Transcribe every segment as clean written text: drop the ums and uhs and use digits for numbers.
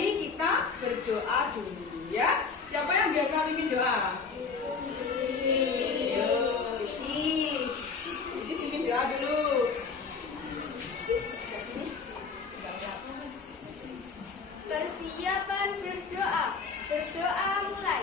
mulai kita berdoa dulu ya. Siapa yang biasa pimpin doa? Icis pimpin doa dulu. Persiapan berdoa. Berdoa mulai.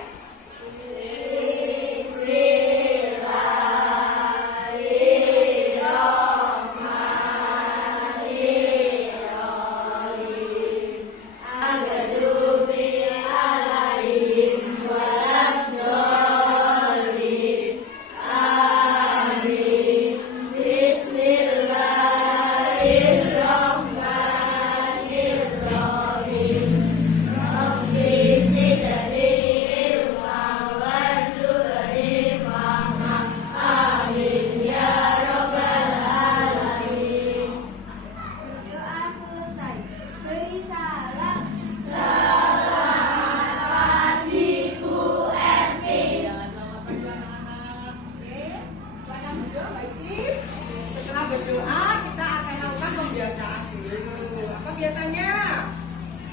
Berdoa kita akan lakukan pembiasaan dulu. Apa biasanya?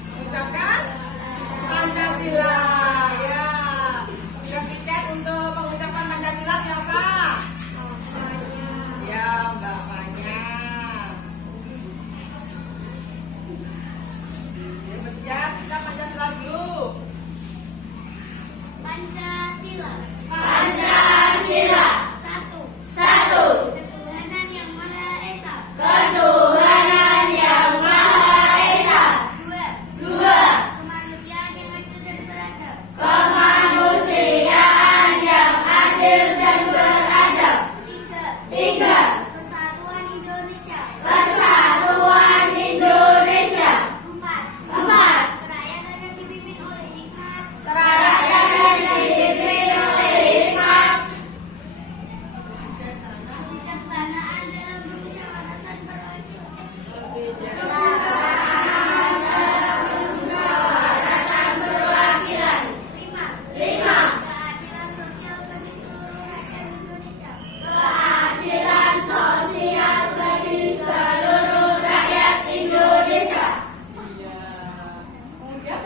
Mengucapkan Pancasila ya. Sudah tiket untuk pengucapan Pancasila siapa? Ya, Mbak Fanya. Ya, bersiap kita Pancasila dulu. Pancasila. Pancasila. Satu. Ketuhanan yang Maha Esa. Ketuhanan yang Maha Esa. Dua. Kemanusiaan yang adil dan beradab. Kemanusiaan yang adil dan beradab. Tiga. Persatuan Indonesia. Persatuan Indonesia. Empat. Kerakyatan yang dipimpin oleh hikmat. Kerakyatan yang dipimpin oleh hikmat. Kebijaksanaan dalam bermusyawarah dan berpikir. Lima. Keadilan sosial bagi seluruh rakyat Indonesia. Keadilan sosial bagi seluruh rakyat Indonesia. Iya. Kemudian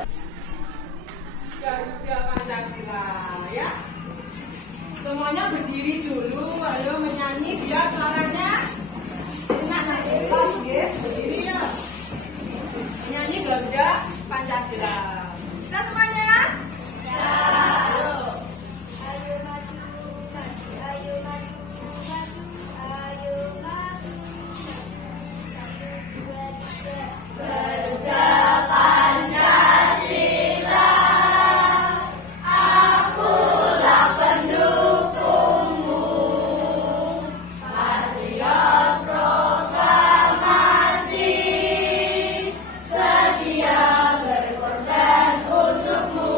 Garuda Pancasila ya. Semuanya berdiri dulu, ayo menyanyi biar suaranya enak jelas ya. Berdiri ya. Menyanyi Garuda Pancasila. Bisa semuanya? Ayo. Ayo maju, ayo maju, ayo maju. 1, 2, 3. Garuda Pancasila, akulah pendukungmu. Patriot proklamasi, setia berkorban untukmu.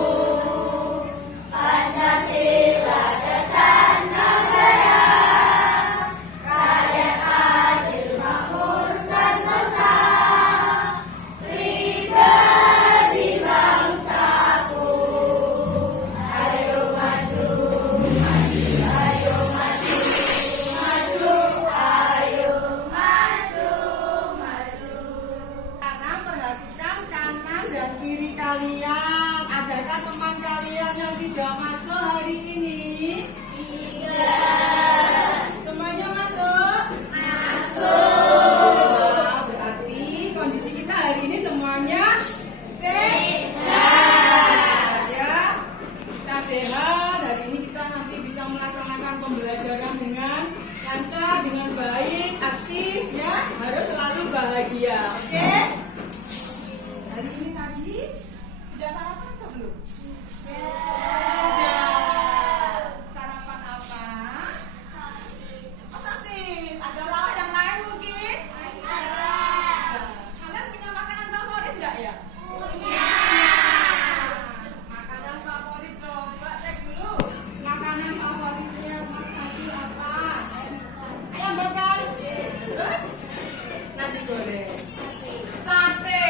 Pancasila dasar negara, rakyat adil makmur sentosa. Pribadi bangsaku, ayo maju, ayo maju, ayo maju. Sekarang perhatikan kanan dan kiri kalian. Adakah teman kalian yang tidak masuk hari ini? Semuanya masuk? Nah, berarti kondisi kita hari ini semuanya sehat ya. Kita sehat, hari ini kita nanti bisa melaksanakan pembelajaran dengan lancar, dengan baik, aktif ya. Harus selalu bahagia, oke? Hari ini tadi sudah sarapan atau belum? Sudah. Sarapan apa? Oh, sosis. Ada lauk yang lain mungkin? Kalian punya makanan favorit enggak ya? Punya. Makanan favorit coba cek dulu. Makanan favoritnya Mas tadi apa? Ayam bakar. Terus nasi goreng. Sate.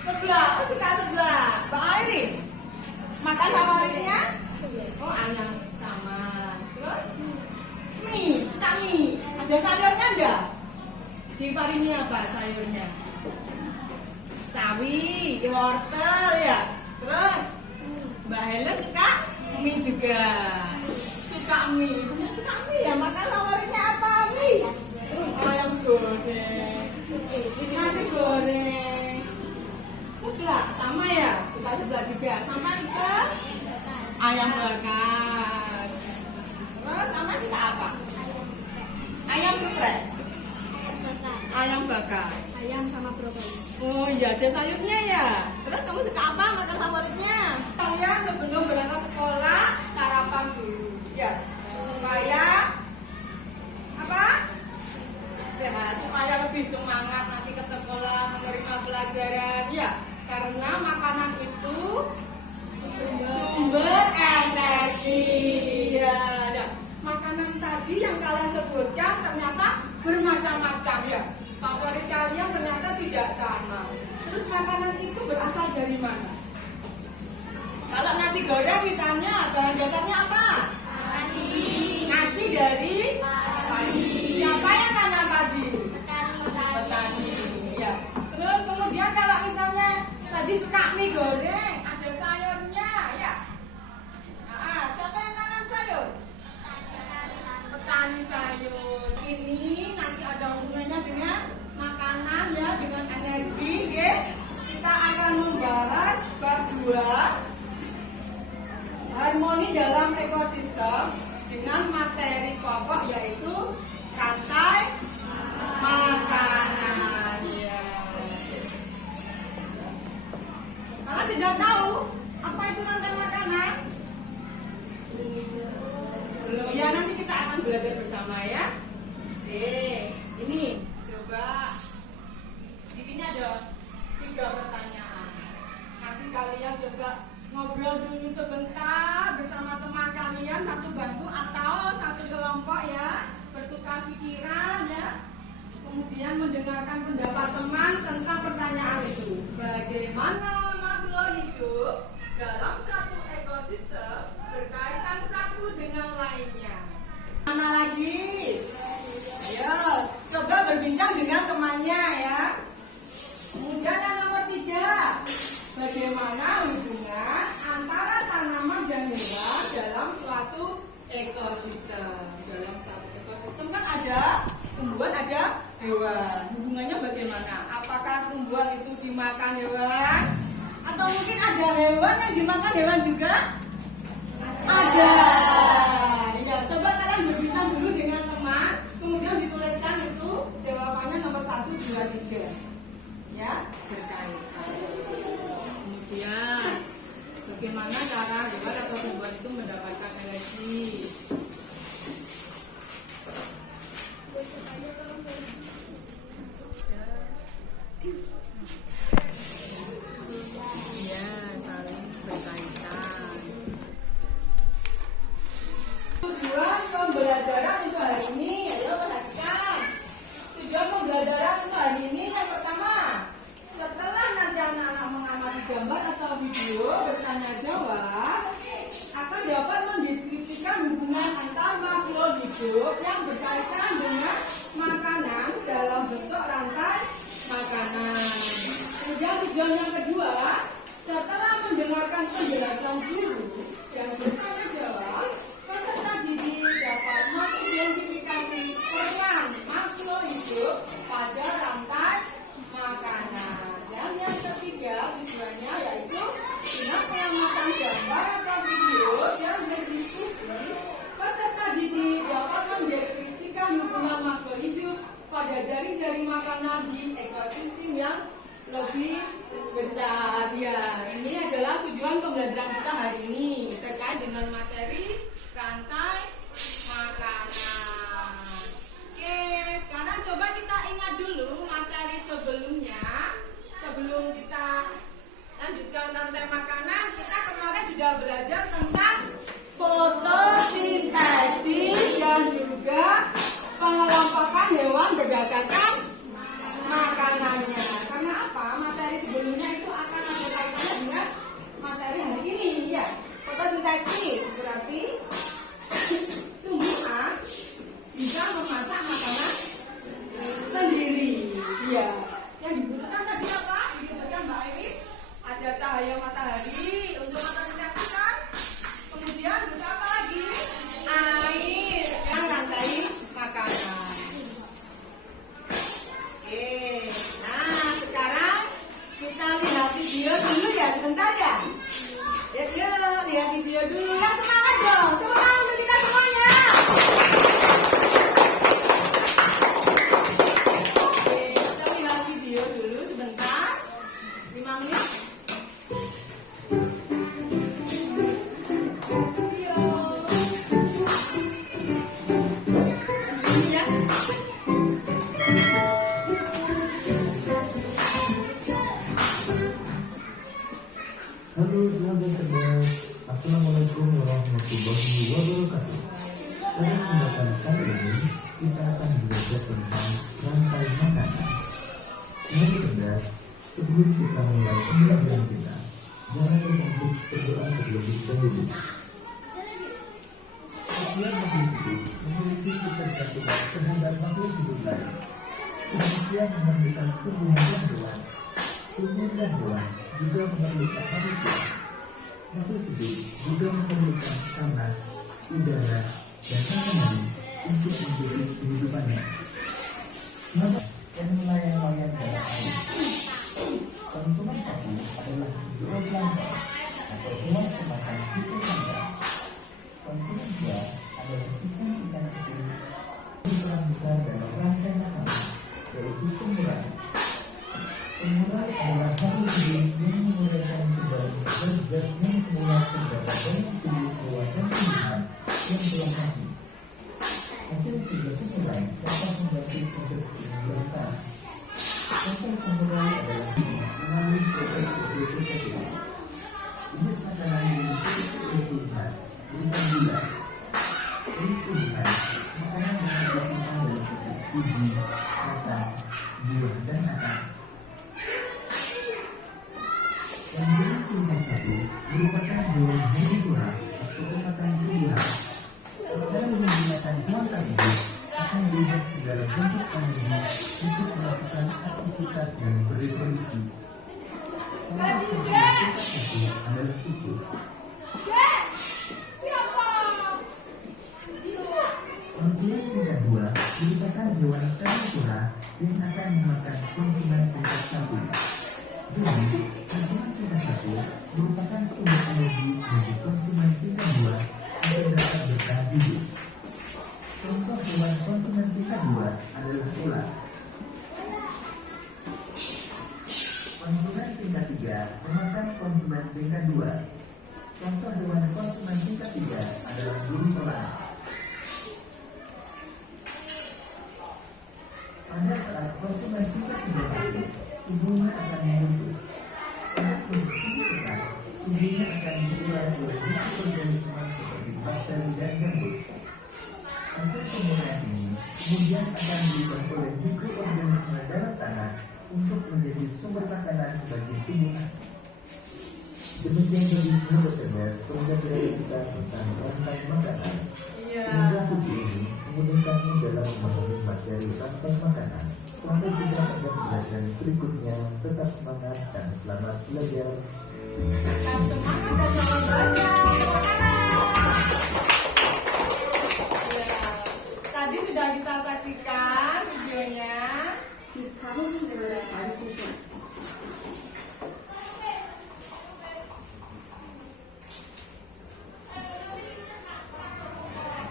Sebelah, oh suka sebelah. Mbak Airi, makan favoritnya? Oh ayam sama. Terus mie, suka mie. Ada sayurnya enggak? Di hari ini apa sayurnya? sawi, wortel ya. Terus Mbak Helen suka mie juga. Suka mie. Punya suka mie ya. Makan favoritnya apa mie? Ayam goreng. Nasi goreng. Sebelah sama ya. Suka sebelah juga. Sampai ke ayam bakar. Terus sama suka apa? Ayam geprek. Ayam bakar. Ayam sama brokoli. Oh iya, ada sayurnya ya. Terus kamu suka apa makan favoritnya? Kalian sebelum berangkat sekolah sarapan dulu, ya, supaya apa? Sehat, supaya lebih semangat nanti ke sekolah menerima pelajaran, ya. Karena makanan itu sumber energi. Ya, ya. Makanan tadi yang kalian sebutkan ternyata bermacam-macam ya. Favorit kalian ternyata tidak sama. Terus makanan itu berasal dari mana? Kalau nasi goreng misalnya bahan dasarnya apa? Nasi dari padi. Siapa yang tanam padi? Petani. Ya. Terus kemudian kalau misalnya tadi suka mie goreng, ada sayurnya ya. Nah, siapa yang tanam sayur? Petani sayur. Ini nanti ada hubungannya dengan makanan ya, dengan energi ya. Kita akan membahas bab 2 harmoni dalam ekosistem dengan materi pokok yaitu rantai makanan ya. Kalian sudah tahu apa itu rantai makanan? Belum ya, nanti kita akan belajar bersama ya. Oke, ini coba di sini ada 3 pertanyaan. Nanti kalian coba ngobrol dulu sebentar bersama teman kalian, satu bangku atau satu kelompok ya, bertukar pikiran ya. Kemudian mendengarkan pendapat teman tentang pertanyaan itu. Bagaimana makhluk hidup dalam satu ekosistem berkaitan satu dengan lainnya? Mana lagi? Ayo, coba berbincang dengan temannya ya. Kemudian yang nomor 3, bagaimana hubungan antara tanaman dan hewan dalam suatu ekosistem? Dalam satu ekosistem kan ada tumbuhan, ada hewan. Hubungannya bagaimana? Apakah tumbuhan itu dimakan hewan? Atau mungkin ada hewan yang dimakan hewan juga? Ada. Ya, coba kalian berbincang dulu dengan teman, kemudian dituliskan itu jawabannya nomor 1, 2, 3. Ya, berkaitan. Kemudian bagaimana cara hewan atau tumbuhan itu mendapatkan energi? Ya, saling berkaitan. Tujuan pembelajaran untuk hari ini, ayo perhatikan. Tujuan pembelajaran untuk hari ini yang pertama, setelah nanti anak-anak mengamati gambar atau video bertanya jawab, akan dapat mendeskripsikan hubungan antar makhluk hidup yang berkaitan dengan makanan dalam bentuk rantai makanan. Kemudian tujuan yang kedua, setelah mendengarkan penjelasan guru dan bertanya jawab, peserta didik dapat mengidentifikasi peran makhluk hidup pada rantai makanan. Dan yang ketiga tujuannya yaitu dengan pengamatan gambar atau video yang berdiskusi, peserta didik dapat mendeskripsikan hubungan makhluk hidup pada jaring-jaring makanan di ekosistem yang lebih besar. Ya, ini adalah tujuan pembelajaran kita hari ini terkait dengan materi rantai makanan. Oke, sekarang coba kita ingat dulu materi sebelumnya. Sebelum kita lanjutkan rantai makanan, kita kemarin sudah belajar tentang fotosintesis dan juga pengelompokan hewan berdasarkan makanannya. Karena apa? Materi sebelumnya itu akan ada kaitannya dengan materi hari ini ya. Fotosintesis berarti tumbuhan bisa memasak makanan sendiri. Ya. Yang dibutuhkan tadi apa? Disebutkan Halo, selamat datang. Assalamualaikum warahmatullahi wabarakatuh. Pada kesempatan kali ini kita akan belajar tentang rantai makanan. Mari cerdas, sebelum kita mulai pembelajaran kita, jangan lupa untuk berdoa terlebih dahulu. Setiap makhluk hidup memiliki ketergantungan terhadap makhluk hidup lain. Manusia memerlukan tumbuhan dan hewan. Tumbuhan dan hewan juga memerlukan manusia. Makhluk hidup juga memerlukan tanah, udara, dan makanan untuk menjaga kehidupannya. Maka yang melayang-layang dalam air. Konsumen sapi adalah dua belanda atau hewan semakan itu tangga. Konsumen buah adalah ikan kecil yang besar dalam rantai makanan, yaitu tumbuhan. Tumbuhan adalah makhluk hidup yang menguraikan kembali zat-zat yang semula terdapat dalam tubuh hewan dan tumbuhan yang telah mati. Hasil tiga tumbuhan dapat membantu untuk bertahan. Contoh tumbuhan adalah melalui proses fotosintesis. Unit makanan yang disebut tumbuhan berupa gula. Dari tumbuhan, makanan mengandung dalam bentuk biji, kacang, buah, dan akar. Yang jadi tumbuhan satu merupakan hewan herbivora atau pemakan tumbuhan. Dalam menggunakan hewan tersebut akan dilihat ke dalam bentuk energi untuk melakukan aktivitas dan berevolusi. Contoh aktivitas itu adalah tikus. Konsumen tingkat 2 merupakan hewan karnivora yang akan memakan konsumen tingkat 1. Jadi, konsumen tingkat 1 merupakan sumber energi bagi konsumen tingkat 2 agar dapat bertahan hidup. Contoh hewan konsumen tingkat 2 adalah ular. Konsumen tingkat 3 memakan konsumen tingkat 2. Contoh hewan konsumen tingkat 3 adalah burung elang. Pada saat konsumen tingkat 3 mati, tubuhnya akan membusuk. Pada kondisi tersebut, tubuhnya akan diurai oleh mikroorganisme seperti bakteri dan jamur. Hasil pemurnian ini kemudian akan diubah oleh mikroorganisme dalam tanah untuk menjadi sumber makanan bagi tubuh. Demikian tadi sahabat cerdas pembelajaran kita tentang rantai makanan. Semoga buku ini memudahkanmu dalam memahami materi rantai makanan. Sampai jumpa pada pembelajaran berikutnya. Tetap semangat dan selamat belajar. Semangat dan selamat belajar. Tadi sudah kita saksikan videonya.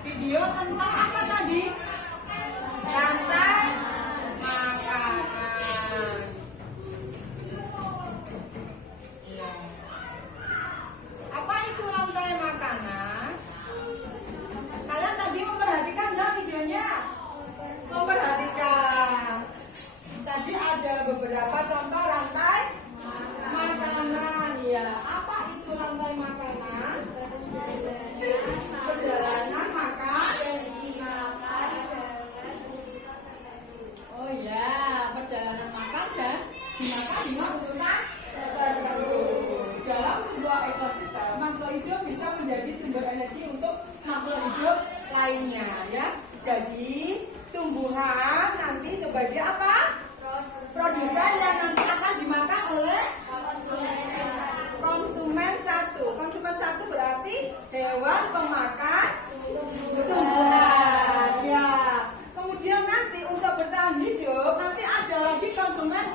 Video tentang apa tadi? Rantai makanan. Iya. Apa itu rantai makanan? Kalian tadi memperhatikan nggak videonya? Memperhatikan. Tadi ada beberapa contoh rantai makanan. Ya, apa itu rantai makanan? Perjalanan makan. Oh ya, perjalanan makan dan dimakan dengan urutan tertentu. Dalam sebuah ekosistem, makhluk hidup bisa menjadi sumber energi untuk makhluk hidup lainnya, ya. Jadi tumbuhan nanti sebagai apa? Produsen yang nanti akan dimakan oleh konsumen satu. Konsumen satu berarti hewan pemakan tumbuhan. Ya. Kemudian nanti untuk bertahan hidup nanti ada lagi konsumen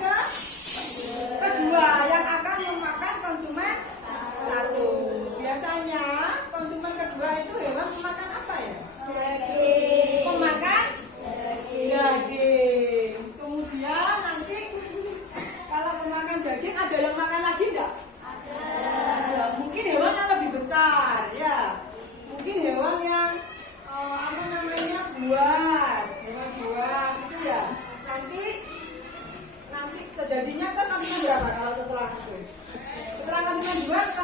kedua yang akan memakan konsumen satu. Biasanya konsumen kedua itu hewan pemakan apa ya? Pemakan daging. Kemudian nanti kalau pemakan daging ada yang makan lagi enggak? Ya, mungkin hewan yang lebih besar, ya. Mungkin hewan yang buas, hewan buas itu ya. Nanti kejadiannya ke konsumen berapa kalau setelah itu? Setelah konsumen 2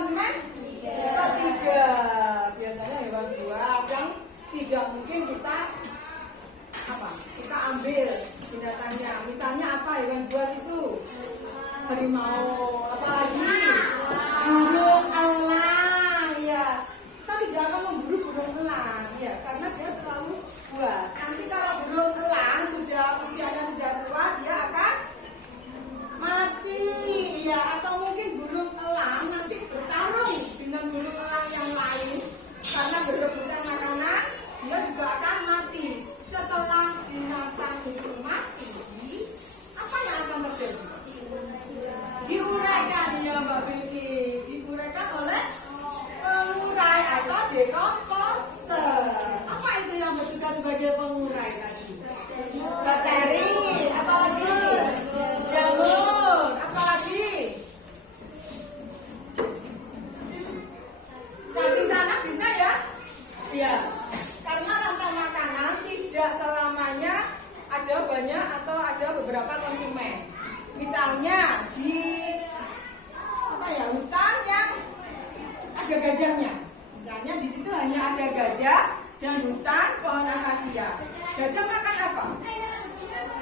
ada gajah dan hutan pohon akasia. Gajah makan apa?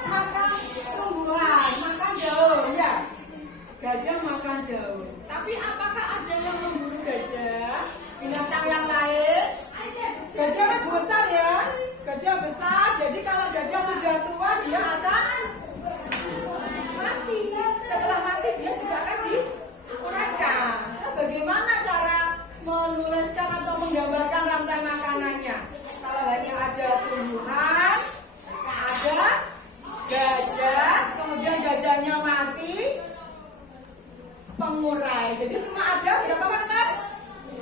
Makan tumbuhan, makan daun ya. Gajah makan daun. Tapi apakah ada yang memburu gajah? Binatang yang lain? Gajah kan besar ya. Gajah besar. Jadi kalau gajah sudah tua dia akan mati. Setelah mati dia juga akan diuraikan. Nah, bagaimana cara menuliskan atau menggambarkan rantai makanannya? Kalau hanya ada tumbuhan, ada gajah, kemudian gajahnya mati, pengurai. Jadi cuma ada berapa rantai?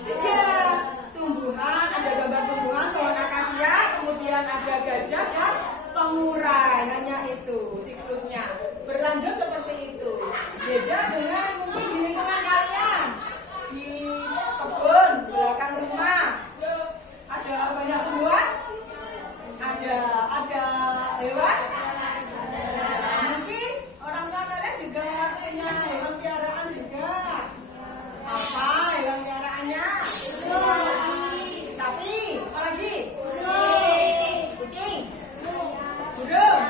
3 tumbuhan, ada gambar tumbuhan, pohon akasia, kemudian ada gajah dan pengurai. Hanya itu siklusnya. Berlanjut seperti itu. Beda dengan mungkin di lingkungan kalian, di kebun belakang rumah. Ada banyak tumbuhan? Ada hewan? Mungkin orang tua kalian juga punya hewan piaraan juga. Apa hewan piaraannya? Sapi, apa lagi? Kucing, burung,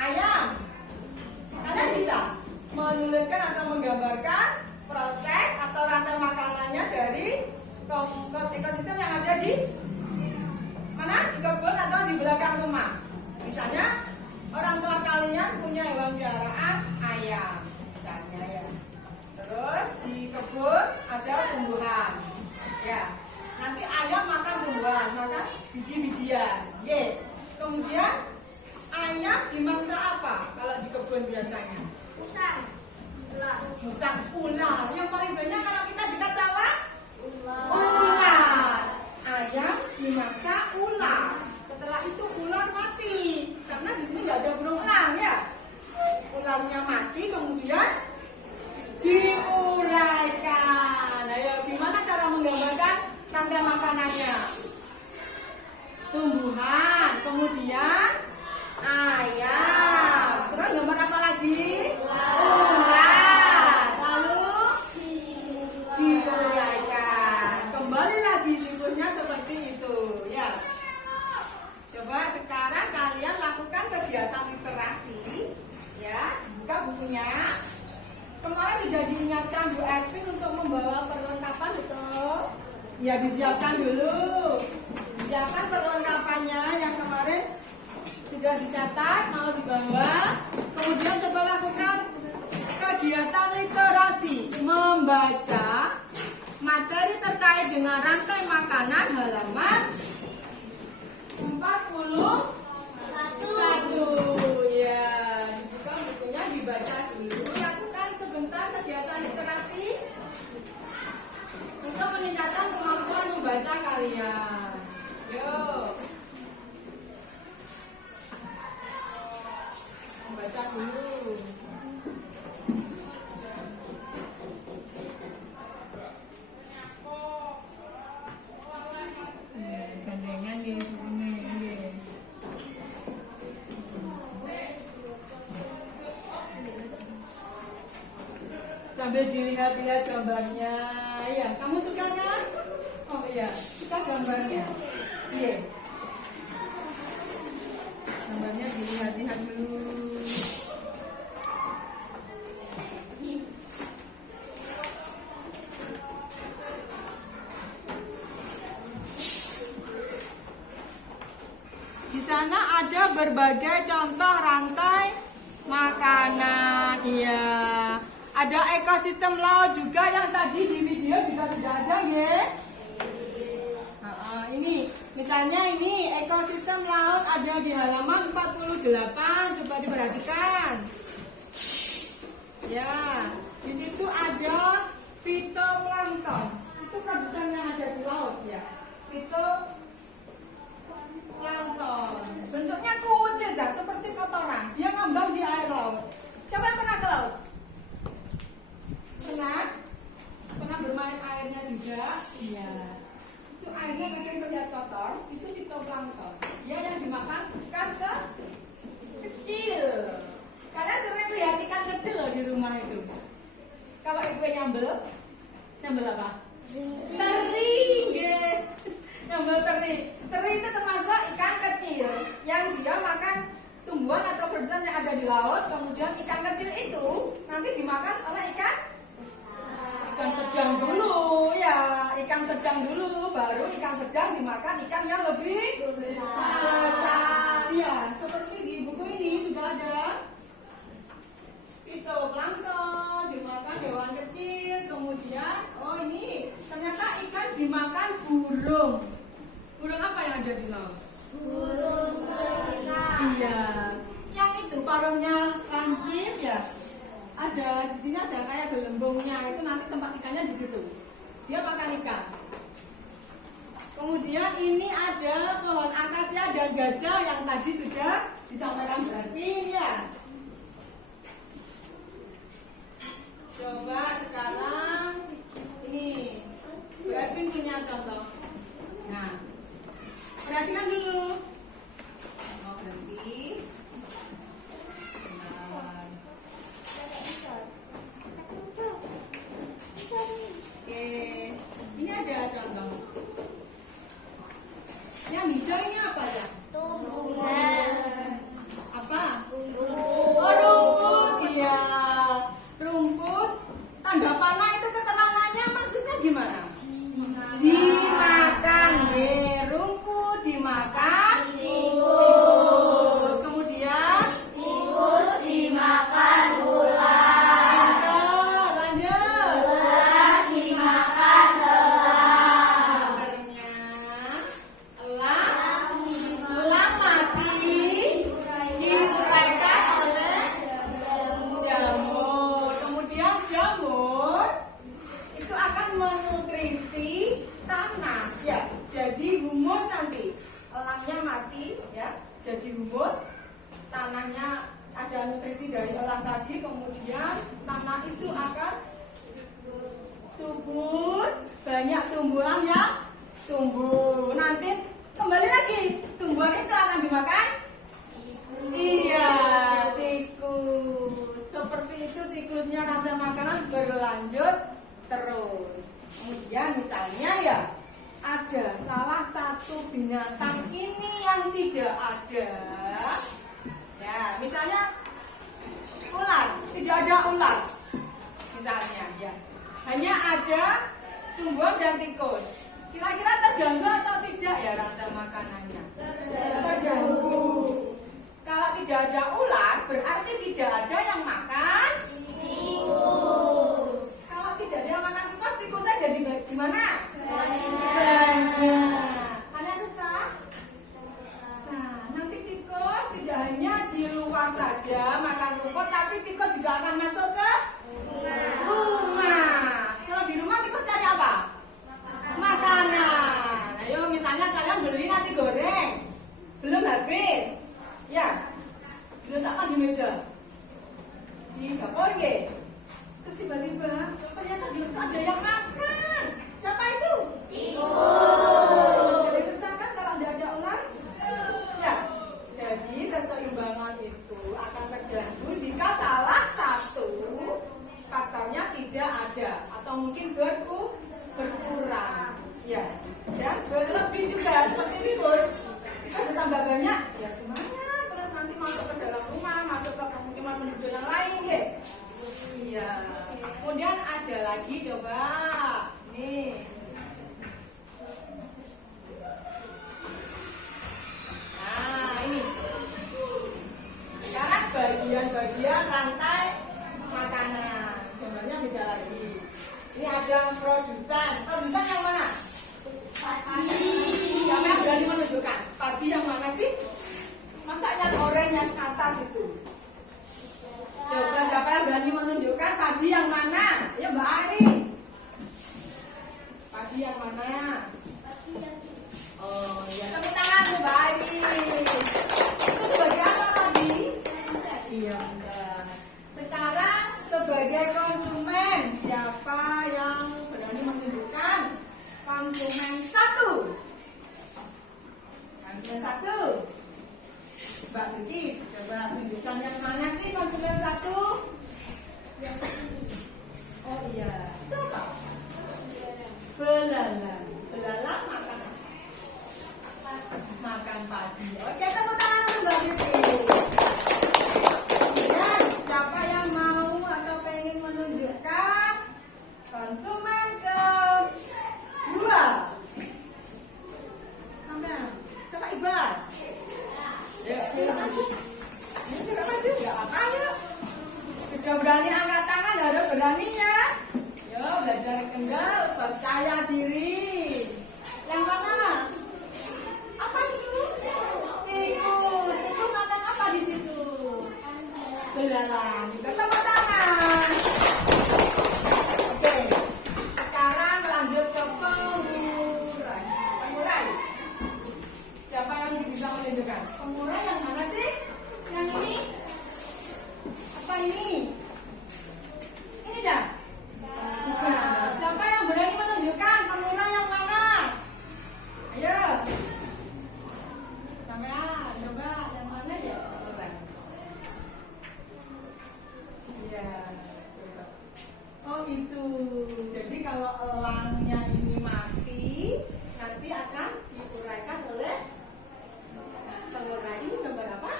ayam. Kalian bisa menuliskan atau menggambarkan proses atau rantai makanannya dari ekosistem yang ada di mana? Di kebun atau di belakang rumah. Misalnya orang tua kalian punya hewan piaraan ayam, misalnya ya. Terus di kebun ada tumbuhan, ya. Nanti ayam makan tumbuhan, makan biji-bijian, ye. Kemudian ayam dimangsa apa? Kalau di kebun biasanya? Usang. Musang, ular. Yang paling banyak kalau kita dekat sawah? Ular. Ayam dimangsa ular. Setelah itu ular mati karena di sini nggak ada berulang ya. Ularnya mati kemudian diuraikan. Ayo, gimana cara menggambarkan rantai makanannya? Tumbuhan, kemudian ayam. Terus gambar apa lagi? Ular. Lalu diuraikan. Kembali lagi siklusnya seperti itu ya. Coba sekarang kalian lakukan kegiatan literasi ya. Buka bukunya. Kemarin sudah diingatkan Bu Ervin untuk membawa perlengkapan, betul? Ya, disiapkan dulu. Siapkan perlengkapannya yang kemarin sudah dicatat, mau dibawa. Kemudian coba lakukan kegiatan literasi, membaca materi terkait dengan rantai makanan halaman 41. Ya, dibuka bukunya, dibaca dulu. Lakukan sebentar kegiatan literasi untuk meningkatkan kemampuan membaca kalian. Yuk, membaca dulu. Gandengan di sini. Sambil dilihat-lihat gambarnya, ya. Kamu suka kan? Oh iya, suka gambarnya. Iya. Gambarnya dilihat-lihat dulu. Di sana ada berbagai contoh rantai makanan, iya. Ada ekosistem laut juga yang tadi di video juga sudah ada ya. Ini misalnya ini ekosistem laut ada di halaman 48. Coba diperhatikan. Ya, di situ ada fitoplankton. Itu produsen yang ada di laut ya. Fitoplankton. Bentuknya kecil, seperti kotoran. Dia ngambang di air laut. Siapa yang pernah ke laut? Pernah bermain airnya juga? Iya. Itu airnya kadang terlihat kotor, itu fitoplankton. Dia yang dimakan ikan kecil. Kalian sering lihat ikan kecil loh di rumah itu. Kalau ibu nyambel apa? Teri, Sambal teri. Teri itu termasuk ikan kecil yang dia makan tumbuhan atau bersan yang ada di laut. Kemudian ikan kecil itu nanti dimakan oleh ikan sedang dulu, ya. Ikan sedang dulu, baru ikan sedang dimakan ikan yang lebih besar. Ya, seperti di buku ini sudah ada. Fitoplankton dimakan hewan kecil, kemudian ini ternyata ikan dimakan burung. Burung apa yang ada di laut? Burung pelikan. Iya, yang itu paruhnya lancip ya. Ada di sini ada kayak gelembungnya, itu nanti tempat ikannya di situ. Dia makan ikan. Kemudian ini ada pohon akasia dan gajah yang tadi sudah disampaikan berarti ya. Coba sekarang ini Bu Edwin punya contoh. Nah, perhatikan dulu. Mau berhenti. Nah. Oke, ini ada contoh. Yang hijau ini apa ya? Tumbuhan. Apa? Rumput. Oh, rumput, iya. Rumput. Tanda panah itu keterangannya maksudnya gimana? Dimakan, rumput dimakan. Tikus. Kemudian Tikus dimakan ular. lanjut. Ular dimakan elang. Sebenarnya elang mati diuraikan oleh jamur. Kemudian jamur itu akan menutrisi tanah, ya. Jadi humus nanti. Elangnya mati, ya. Jadi humus. Tanahnya ada nutrisi dari elang tadi. Kemudian tanah itu akan subur, banyak tumbuhan yang tumbuh. Nanti kembali lagi, tumbuhan itu akan dimakan. Iya, tikus. Seperti itu siklusnya rantai makanan berlanjut terus. Kemudian misalnya ya, ada salah satu binatang ini yang tidak ada. Ya, misalnya ular, tidak ada ular. Misalnya ya, hanya ada tumbuhan dan tikus. Kira-kira terganggu atau tidak ya rantai makanannya? Terganggu. Kalau tidak ada ular, berarti tidak ada yang makan Tikus. Kalau tidak ada yang makan tikus, tikusnya jadi gimana? Banyak. Banyak. Kalian rusak? Nah, nanti tikus tidak hanya di luar saja makan rumput, tapi tikus juga akan masuk ke rumah. Kalau di rumah tikus cari apa? Makanan. Ayo misalnya kalian beli nasi goreng, belum habis, ya, diletakkan di meja, di dapur ya. Terus tiba-tiba ternyata di situ ada yang makan. Siapa itu? Tikus. Jadi susah kan kalau tidak ada ular? Ya. Jadi keseimbangan itu akan terganggu jika salah satu faktornya tidak ada atau mungkin berkurang. Ya. Dan berlebih juga seperti tikus. Tikus bertambah banyak. Ya gimana? Terus nanti masuk ke dalam rumah, masuk ke pemukiman penduduk yang lain ya. Iya. Kemudian ada lagi coba. Nih. Nah, ini. Sekarang bagian-bagian rantai makanan. Gambarnya beda lagi. Ini ada produsen. Produsen yang mana? Siapa yang berani menunjukkan? Padi yang mana sih? Masa yang oranye yang atas itu? Coba siapa yang berani menunjukkan padi yang mana? Ya Mbak Ari. Padi yang mana? Oh ya, tepuk tangan Mbak Ari. Itu sebagai apa tadi? Iya Mbak. Sekarang sebagai konsumen, siapa yang berani menunjukkan? Konsumen satu. Konsumen satu. Mbak Bukis, coba tunjukkan yang mana sih konsumen satu? Oh iya, itu apa? Belalang. Belalang makan apa? Oke, tepuk tangan dulu Mbak Titi. Kemudian siapa yang mau atau pengen menunjukkan konsumen kedua? Sama Iqbal. Ini juga maju, nggak apa-apa yuk. Sudah berani angkat tangan, harus berani ya. Yuk belajar kendal, percaya diri. Yang mana? Apa itu? Tikus. Tikus makan apa di situ? Belalang. Tepuk tangan. Oke. Sekarang lanjut ke pengurai. Pengurai. Siapa yang bisa menunjukkan? Pengurai yang mana sih? Yang ini? Apa ini? Ini dah. Bukan. Siapa yang berani menunjukkan pengurai yang mana? Ayo. Sampean, coba yang mana ya? Coba. Iya. Coba. Oh itu. Jadi kalau elangnya ini mati, nanti akan diuraikan oleh pengurai. Ini gambar apa?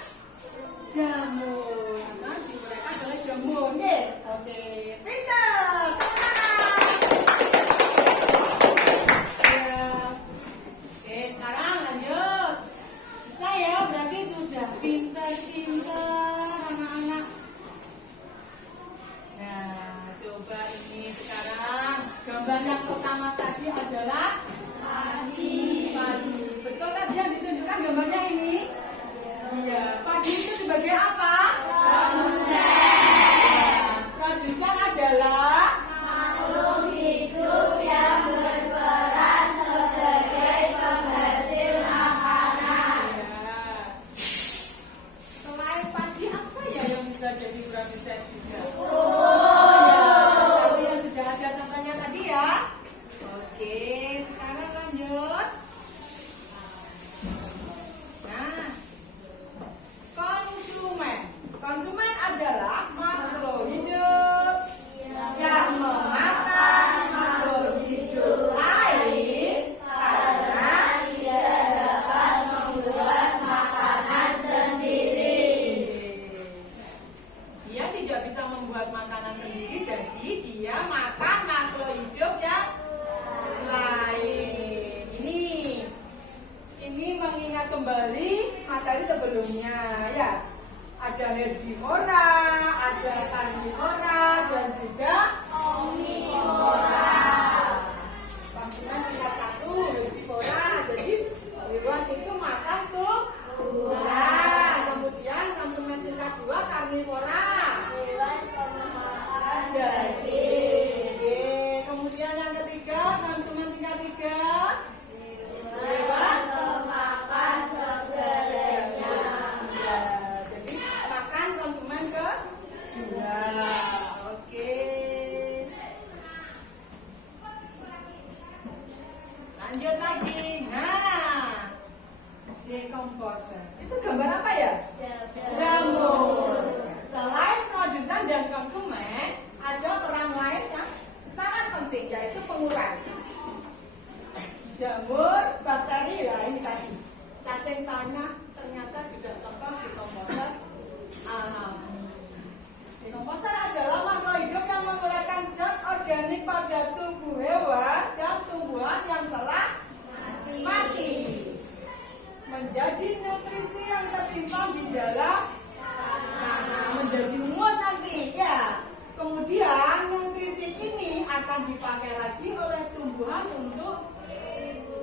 Jamur. Akan diuraikan oleh jamur. Oke. Pintar. Oke, sekarang lanjut. Bisa ya, berarti sudah pintar-pintar anak-anak. Nah, coba ini sekarang gambar yang pertama tadi adalah padi. Betul tadi yang ditunjukkan gambarnya ini? Iya. Padi itu sebagai apa? Produsen adalah Makhluk hidup yang berperan sebagai penghasil makanan. ya. Selain padi apa ya yang bisa jadi produsen juga? Oh, yang sudah ada contohnya tadi ya. Oke, sekarang lanjut. Nah, konsumen. Konsumen adalah makhluk hidup yang memakan makhluk hidup lain karena Tidak dapat membuat makanan sendiri. dia tidak bisa membuat makanan sendiri, jadi dia makan makhluk hidup yang lain. Ini mengingat kembali materi sebelumnya ya. Ada herbivora, ada karnivora, dan juga omnivora. Konsumen tingkat 1 herbivora, jadi hewan itu makan tumbuhan. Kemudian konsumen tingkat 2 karnivora. Hewan pemakan Daging. Oke. Kemudian yang ketiga konsumen tingkat 3. hewan pemakan segalanya. Ya, jadi makan konsumen kedua. Oke. Lanjut lagi. Nah, decomposer. Itu gambar apa ya? Jamur. Selain produsen dan konsumen, ada peran lain yang sangat penting, yaitu pengurai. Jamur, bakteri, lah ini tadi. Cacing tanah ternyata juga contoh decomposer alami. Decomposer adalah makhluk hidup yang menguraikan zat organik pada tubuh hewan dan tumbuhan yang telah mati. Menjadi nutrisi yang tersimpan di dalam menjadi humus nanti ya. Kemudian nutrisi ini akan dipakai lagi oleh tumbuhan untuk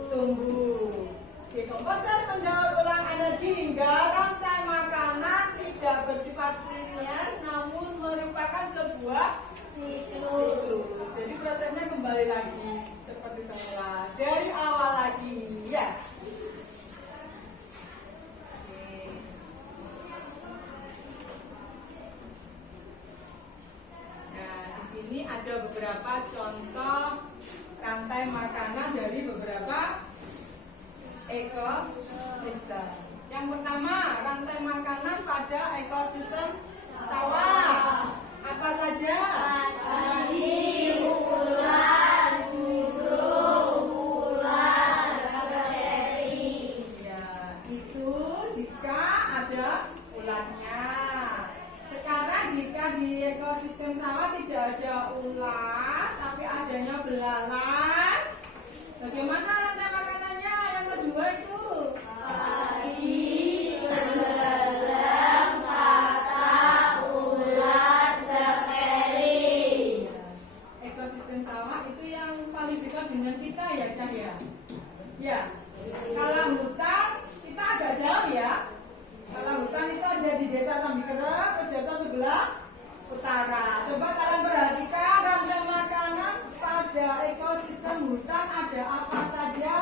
tumbuh. Decomposer mendaur ulang energi hingga rantai makanan tidak bersifat linear, namun merupakan sebuah siklus. Jadi prosesnya kembali lagi seperti semula dari awal lagi ya. Ini ada beberapa contoh rantai makanan dari beberapa ekosistem. Yang pertama, rantai makanan pada ekosistem sawah. Apa saja? Padi, ular, burung, ular, bakteri. Ya, itu belalang. Bagaimana rantai makanannya yang kedua itu? Ekosistem sawah itu yang paling dekat dengan kita ya, Cah ya. Ya. Kalau hutan kita agak jauh ya. Kalau hutan itu ada di Desa Sambikere, Pejasa sebelah utara. Coba kalian perhatikan rantai makanan pada ekosistem hutan ada apa saja?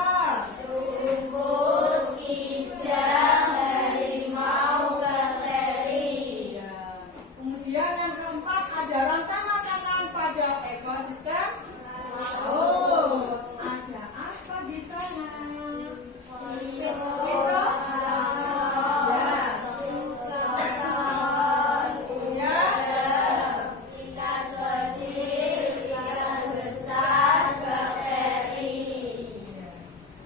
Rumput, kijang, harimau, bakteri. Ya. Kemudian yang keempat ada rantai makanan pada ekosistem. Oh, ada apa di sana? Itu? Ya. Ikan kecil, ikan besar, bakteri.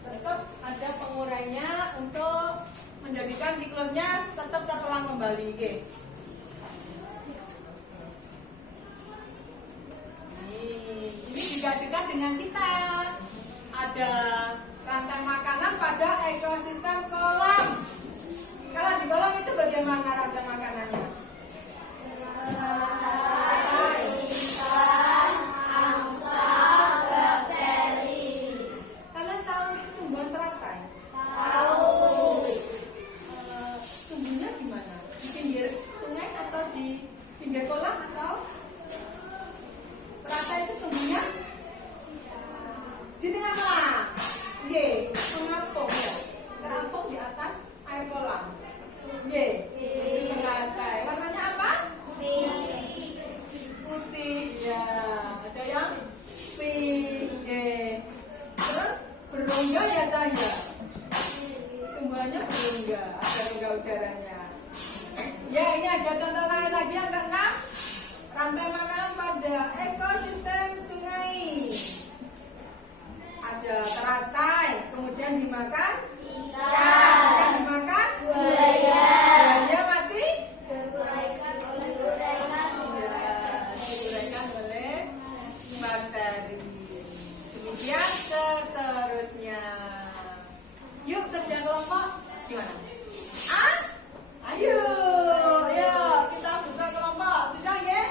Tetap ada pengurainya untuk menjadikan siklusnya tetap terulang kembali. Oke. Ini juga dekat dengan kita. Ada rantai makanan pada ekosistem kolam. Kalau di kolam itu bagaimana rantai makanannya? Kalian tahu itu tumbuhan teratai? Tumbuhnya di mana? Di pinggir sungai atau di pinggir kolam atau? Teratai itu tumbuhnya di tengah kolam. Oke, mengapung ya. Terampung di atas air kolam. Oke, di teratai. Warnanya apa? Putih. Ya, ada yang pink. Oke. Terus berongga ya Cahya. Tumbuhannya berongga, ada rongga udaranya. Ya, ini ada contoh lain lagi yang keenam. Rantai makanan pada ekosistem sungai. Ada teratai, kemudian dimakan ikan, kemudian dimakan buaya mati. Diguraikan oleh bakteri. Demikian seterusnya. Yuk kerja kelompok gimana? Ayo, kita buka kelompok. Sudah ya?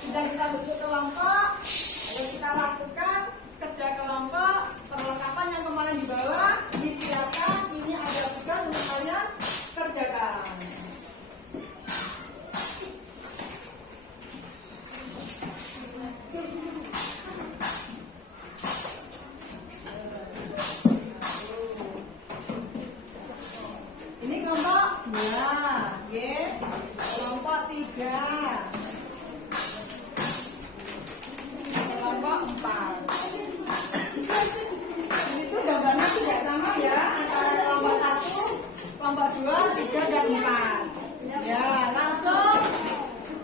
Sudah kita bentuk kelompok. Ayo kita lakukan kerja kelompok. Perlengkapan yang kemarin di bawah disiapkan. Ini ada tugas untuk kalian kerjakan. Ini kelompok 2, ya. Kelompok 3. Kelompok 4. Itu gambarnya tidak sama ya antara kelompok 1, kelompok 2, 3 dan 4. Ya, langsung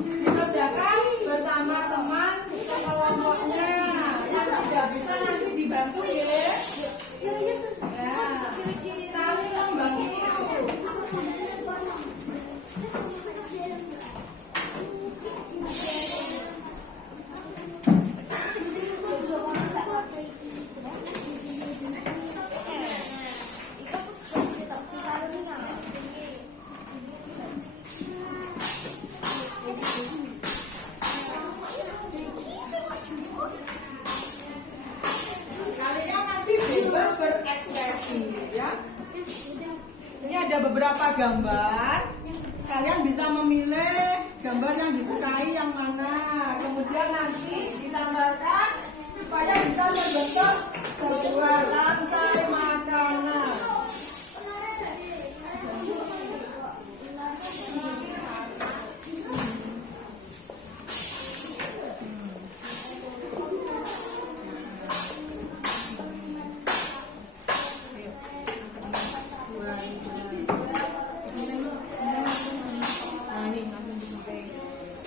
dikerjakan bersama teman kelompoknya. Yang tidak bisa nanti dibantu ya. Ya, saling membantu. Kalian nanti bebas berekspresi ya. Ini ada beberapa gambar. Kalian bisa memilih gambar yang disukai yang mana. Kemudian nanti ditambahkan supaya bisa membentuk sebuah rantai makanan.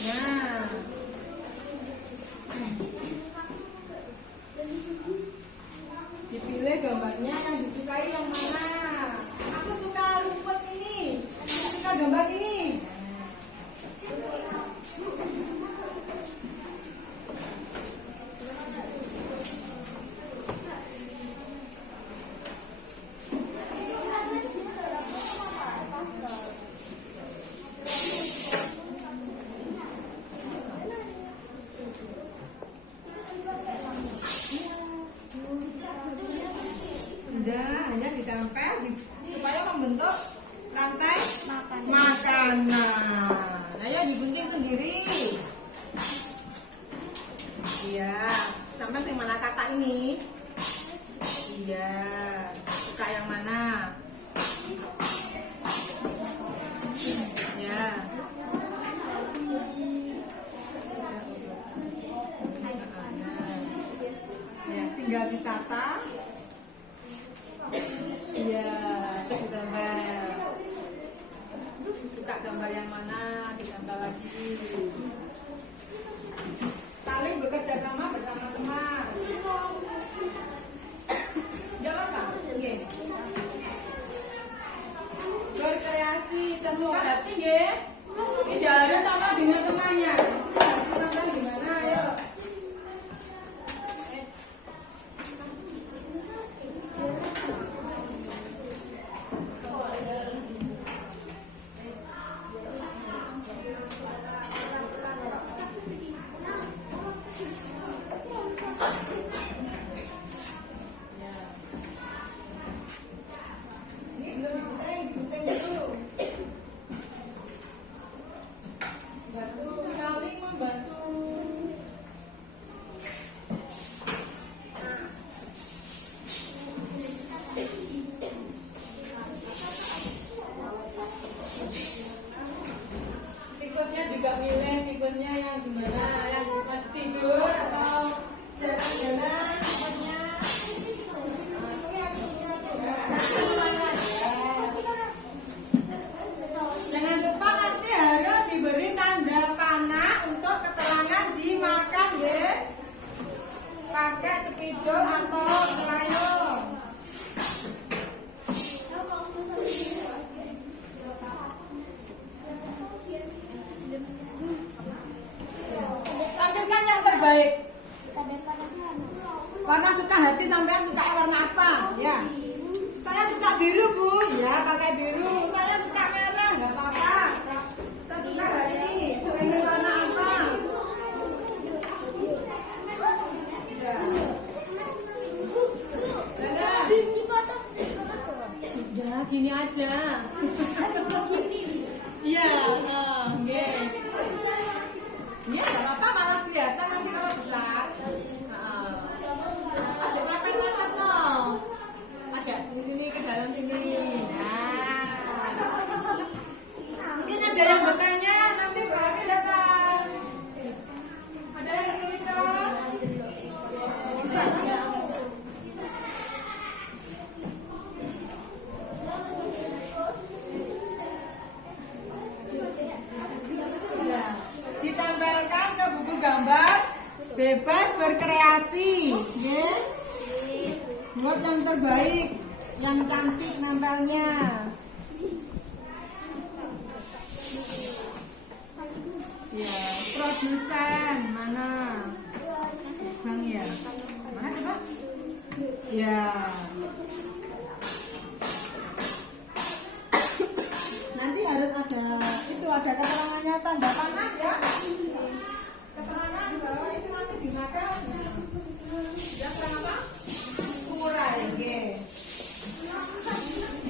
Nah, untuk rantai makanan. Ayo digunting sendiri. Iya, sampai yang mana kata ini? Iya, suka yang mana? Ya. Ya, tinggal ditata. Iya, ditambah. Suka gambar yang mana? Ditambah lagi. Saling bekerja sama bersama teman. Jangan Pak. Oke. Berkreasi sesuka hati nggih. Ini harus sama dengan temannya. Teman gimana ayo? Ini belum digunting dulu. Bantu, saling membantu. Tikusnya juga milih tikusnya yang gimana, yang masih tidur atau jalan-jalan pokoknya. Jangan lupa nanti harus diberi tanda panah untuk keterangan dimakan ya. Pakai spidol atau krayon. Tampilkan yang terbaik. Warna suka hati sampean suka warna apa? Ya. Saya suka biru Bu. Ya pakai biru. Saya suka merah. Nggak apa-apa. Saya suka hari ini. Pengen warna apa? Ya. Dalam. Ya gini aja. Iya. Oke. Iya nggak apa-apa malah kelihatan nanti kalau besar. Aja mepet-mepet dong. Agak di sini ke dalam sini. Nah. Mungkin ada yang bertanya nanti baru datang. Ada yang kesini toh? Ya. Ditempelkan ke buku gambar bebas berkreasi. Ya. Buat yang terbaik, yang cantik nempelnya. Ya, produsen mana? Bang ya. Mana coba? Ya. Nanti harus ada itu ada keterangannya tanda tangan ya. Keterangan bahwa itu nanti dimakan. Ya apa? Kurang ya.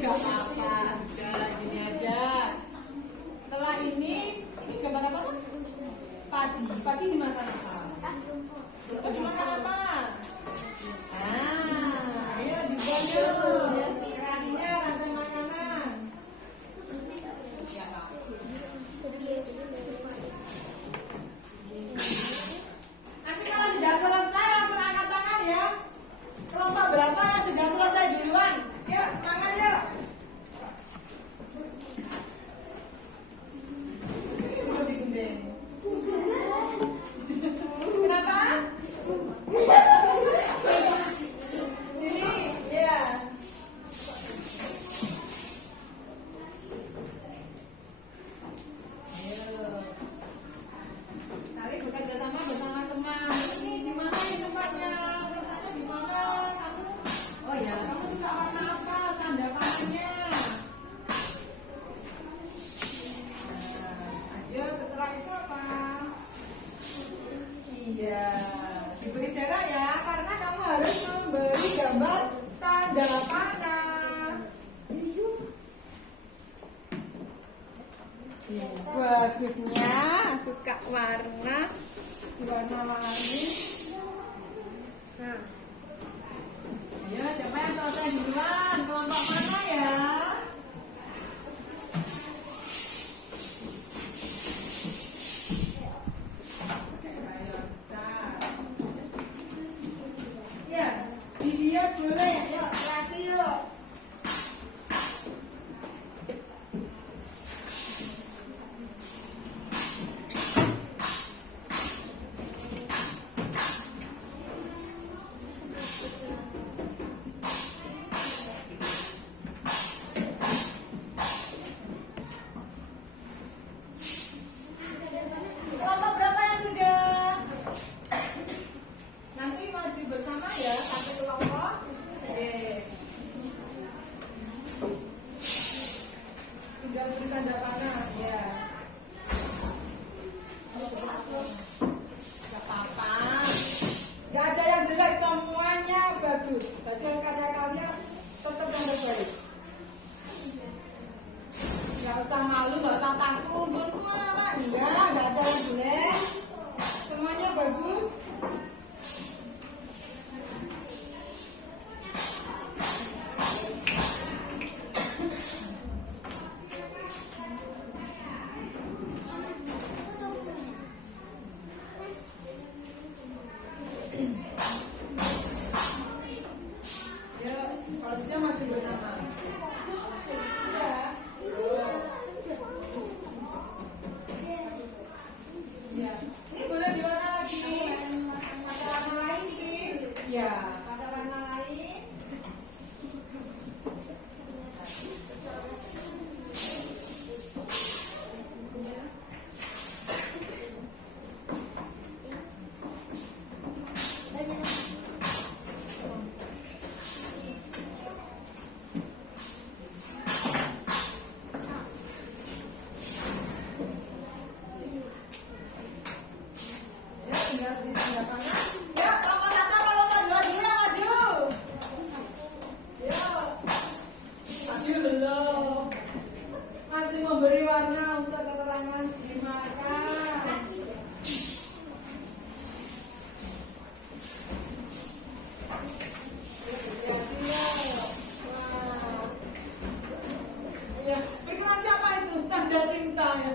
Gak apa-apa, udah gini aja. Setelah ini gambar apa? Padi. Padi dimakan apa? Itu dimakan apa? Ah, ayo dibuat dulu. Kreasinya rantai makanan. Ya, Pak. boleh. Yuk, kreasi yuk. Kelompok berapa yang sudah? Nanti maju bersama ya, satu kelompok. Oke. Sudah beri tanda panah, ya. Gak apa-apa. Gak ada yang jelek, semuanya bagus. Hasil karya kalian tetap yang terbaik. Gak usah malu, gak usah takut. Enggak ada yang jelek. Semuanya bagus. Yuk, kalau sudah maju bersama. Ya. Ini boleh diwarna lagi. Pakai warna lain dikit. Ya, pakai warna lain. Ya, tinggal di tanda panah. Ya, kelompok satu, kelompok dua dulu yang maju. Ya, maju dulu. Masih memberi warna untuk keterangan dimakan. Ya, iklan siapa itu? Tanda cinta ya.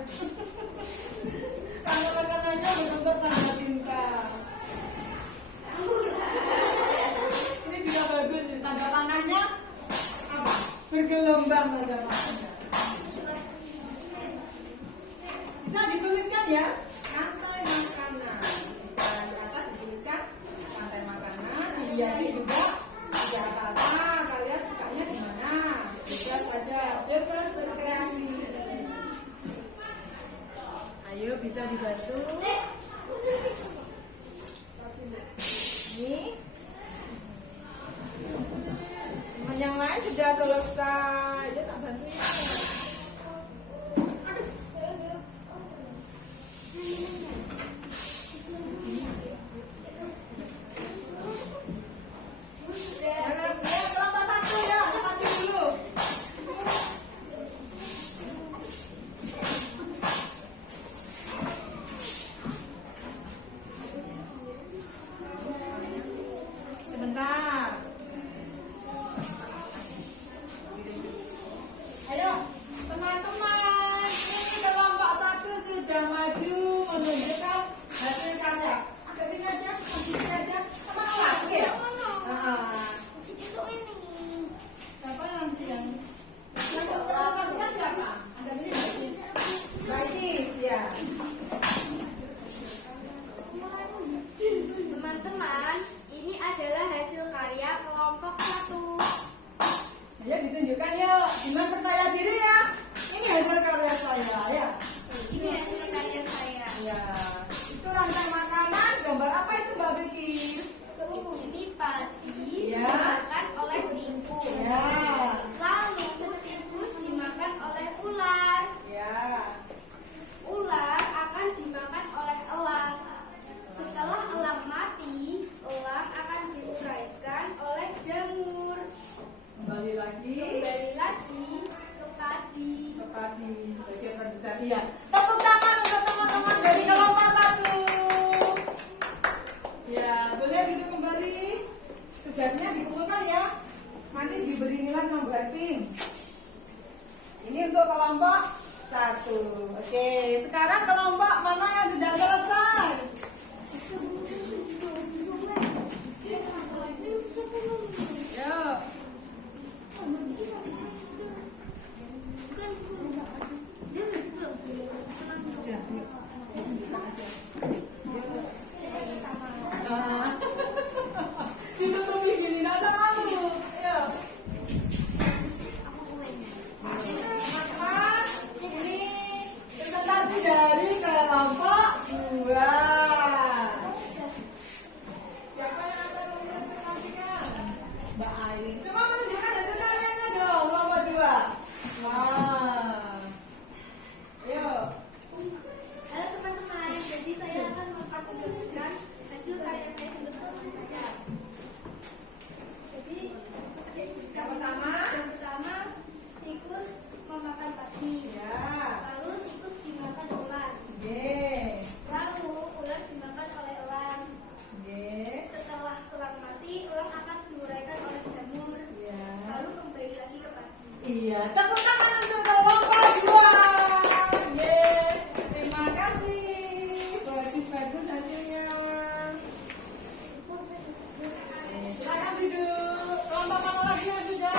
Tanda makanannya bentuk tanda cinta. Ini juga bagus nih. Tanda tangannya apa? Bergelombang tanda tangannya. Bisa dituliskan ya. Rantai makanan. Bisa di atas dituliskan rantai makanan. Dihiasi juga. Tidak apa-apa. Kalian sukanya di mana? Bebas saja. Bebas berkreasi. Ayo bisa dibantu. Ini teman yang lain sudah selesai. Dia tak bantu ya. Jangan, ya kelompok satu ya, maju dulu. Sebentar. Ayo, teman-teman. Ini kelompok satu sudah maju menunjukkan hasil karya. Agak sini aja, sini aja. Teman lagi ya? Siapa yang kelompok siapa? Ada ini Mbak Icis, ya. Teman-teman, ini adalah hasil karya kelompok 1. Ayo ditunjukkan yuk. Gimana percaya diri ya? Ini hasil karya saya ya. Ini hasil karya saya. Ya. Itu rantai makanan. Gambar apa itu Mbak Vicky? Ini padi Ya. dimakan oleh tikus. Ya. Lalu tikus dimakan oleh ular. Ya. Ular akan dimakan oleh elang. Setelah elang mati, elang akan diuraikan oleh jamur. Kembali lagi Kembali lagi ke padi. ke padi bagian produsen. Iya. Tepuk tangan untuk teman-teman dari kelompok satu. Ya, boleh duduk kembali. Tugasnya dikumpulkan ya. Nanti diberi nilai nomor pin. Ini untuk kelompok satu. Oke, sekarang kelompok mana yang sudah selesai? Ya, ini. Coba menunjukkan hasil karyanya dong, kelompok 2. Wah. Ayo. Halo teman-teman, jadi saya akan mempresentasikan hasil karya saya sebentar saja. Jadi Yang pertama, tikus memakan babi. ya. Lalu tikus dimakan ular. Ye. Lalu ular dimakan oleh elang. Ye. Setelah elang mati, elang akan diuraikan oleh jamur. Ya. Lalu kembali lagi ke babi. Iya, tepuk tangan untuk kelompok 2. Ye. Terima kasih. Bagus hasilnya. Silakan duduk. Kelompok mana lagi yang sudah?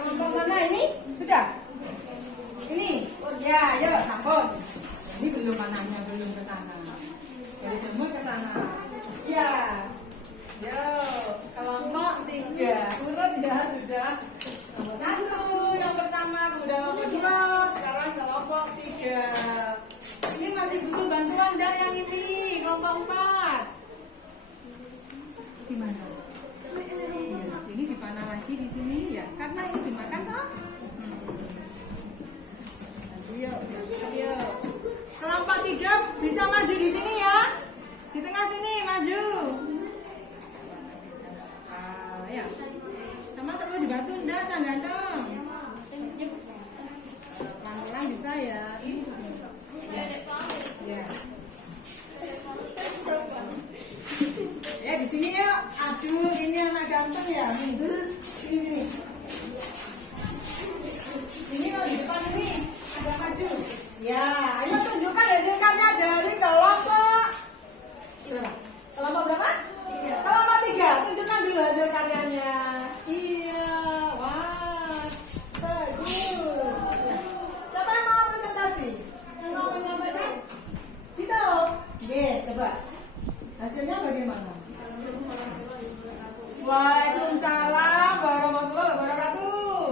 Kelompok mana ini? Sudah? Ini? Ya, ayo, sampun. Ini belum mananya, belum ke sana. Dari jemur ke sana. Ya. Yo, kelompok 3. Urut ya, sudah. Nomor 1 yang pertama, kemudian nomor 2, sekarang kelompok 3. Ini masih butuh bantuan dari yang ini, kelompok 4. Gimana? Ini dipanah lagi di sini ya, karena ini dimakan toh. Ayo. Kelompok 3 bisa maju di sini ya. Di tengah sini maju. Ya. Sama perlu dibantu enggak, Kang Ganteng? Pelan-pelan bisa ya. Ya. Ya di sini yuk. Aduh, ini anak ganteng ya. Sini. Ini loh di depan ini. Ada maju. Ya, ayo tunjukkan hasil karya dari kelompok. Kelompok berapa? 3. Kelompok 3. Tunjukkan dulu hasil karyanya. Iya, wah, bagus. Ya. Siapa yang mau presentasi? Yang mau menyampaikan? Gitu. Yes, coba. Hasilnya bagaimana? Waalaikumsalam warahmatullahi wabarakatuh.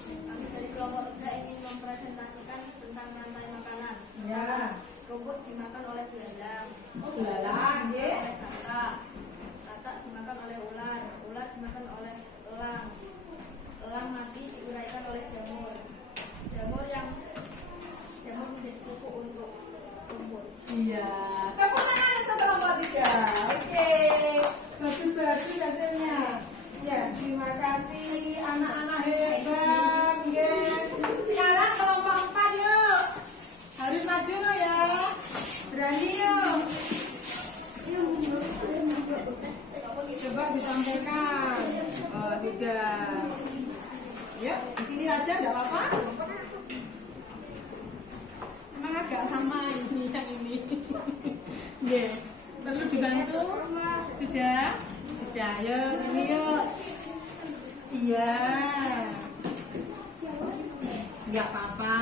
Kami dari kelompok 3 ingin mempresentasikan tentang rantai makanan. Ya. Rumput dimakan oleh belalang. Oh, belalang, Oleh yes. katak dimakan oleh ular. Ular dimakan oleh elang. Elang mati diuraikan oleh jamur. Jamur menjadi pupuk untuk rumput. Iya. Tepuk tangan untuk kelompok 3. Oke. Bagus hasilnya. Ya, terima kasih anak-anak hebat. Yes. Sekarang kelompok 4 yuk. Harus maju loh ya. Berani yuk. Coba disampaikan. Oh, tidak. Ya, di sini aja enggak apa-apa. Emang agak lama ini yang ini. Nggih. Perlu dibantu? Sudah? Sudah, yuk sini yuk. Iya. Enggak apa-apa.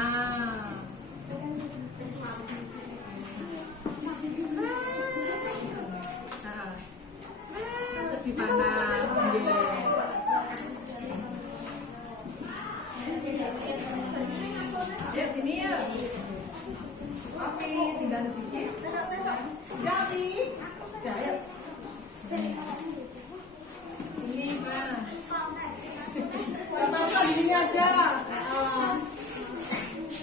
Untuk dipanah. Nggih. Ya sini yuk. Oke, tinggal sedikit. Jadi, ayo. Sini, Mas. Bapak di sini aja.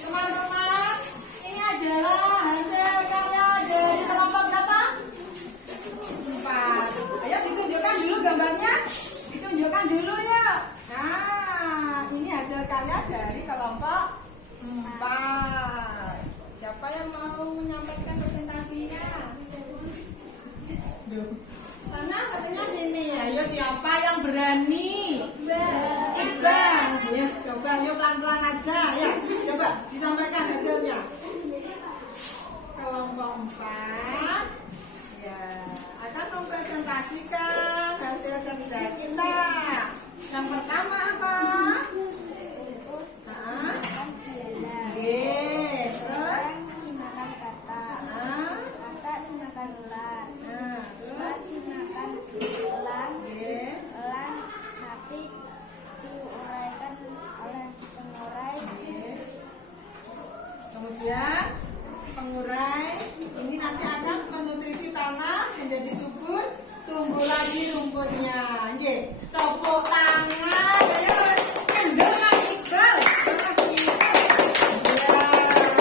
Teman-teman, ini adalah hasil karya dari kelompok berapa? 4. Ayo ditunjukkan dulu gambarnya. Ditunjukkan dulu ya. Nah, ini hasil karya dari kelompok 4. Siapa yang mau menyampaikan presentasinya? Duh. Karena katanya kemudian pengurai. Ini nanti akan menutrisi tanah menjadi subur, tumbuh lagi rumputnya. Oke, tepuk tangan. Ayo, kendor Mas Iqbal. Ya,